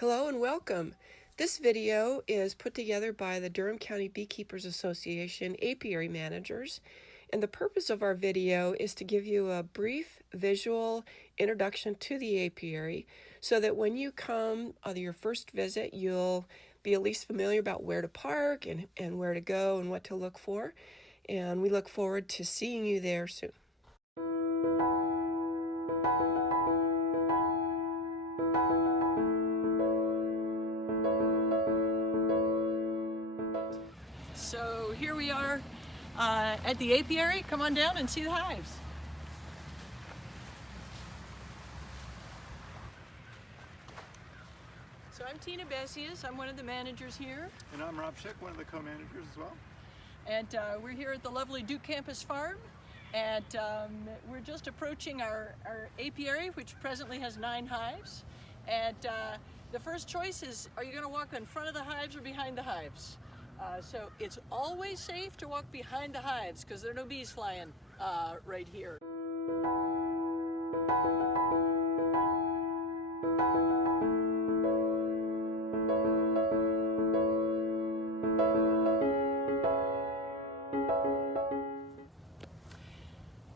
Hello and welcome. This video is put together by the Durham County Beekeepers Association Apiary Managers, and the purpose of our video is to give you a brief visual introduction to the apiary so that when you come on your first visit, you'll be at least familiar about where to park and where to go and what to look for. And we look forward to seeing you there soon. So here we are at the apiary. Come on down and see the hives. So I'm Tina Bessius. I'm one of the managers here. And I'm Rob Schick, one of the co-managers as well. And we're here at the lovely Duke Campus Farm. And we're just approaching our apiary, which presently has 9 hives. And the first choice is, are you going to walk in front of the hives or behind the hives? So it's always safe to walk behind the hives because there are no bees flying right here.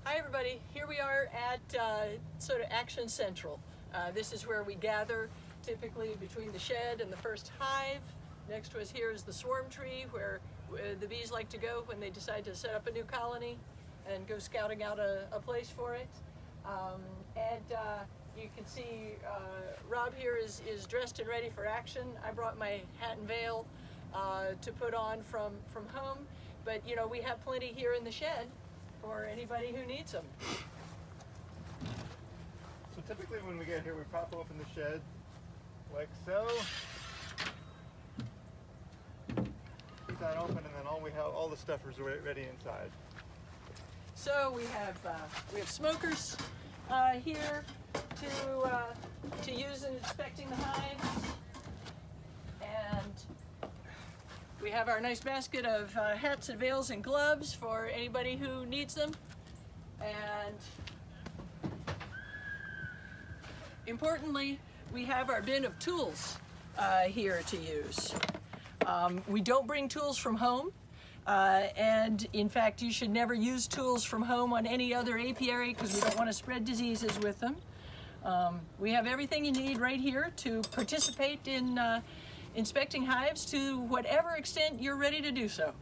Hi everybody, here we are at sort of Action Central. This is where we gather typically between the shed and the first hive. Next to us here is the swarm tree where the bees like to go when they decide to set up a new colony and go scouting out a place for it. You can see Rob here is dressed and ready for action. I brought my hat and veil to put on from home, but you know, we have plenty here in the shed for anybody who needs them. So typically when we get here, we prop open the shed like so. That open, and then all the stuffers are ready inside. So we have smokers here to use in inspecting the hives, and we have our nice basket of hats and veils and gloves for anybody who needs them. And importantly, we have our bin of tools here to use. We don't bring tools from home, and in fact you should never use tools from home on any other apiary because we don't want to spread diseases with them. We have everything you need right here to participate in inspecting hives to whatever extent you're ready to do so.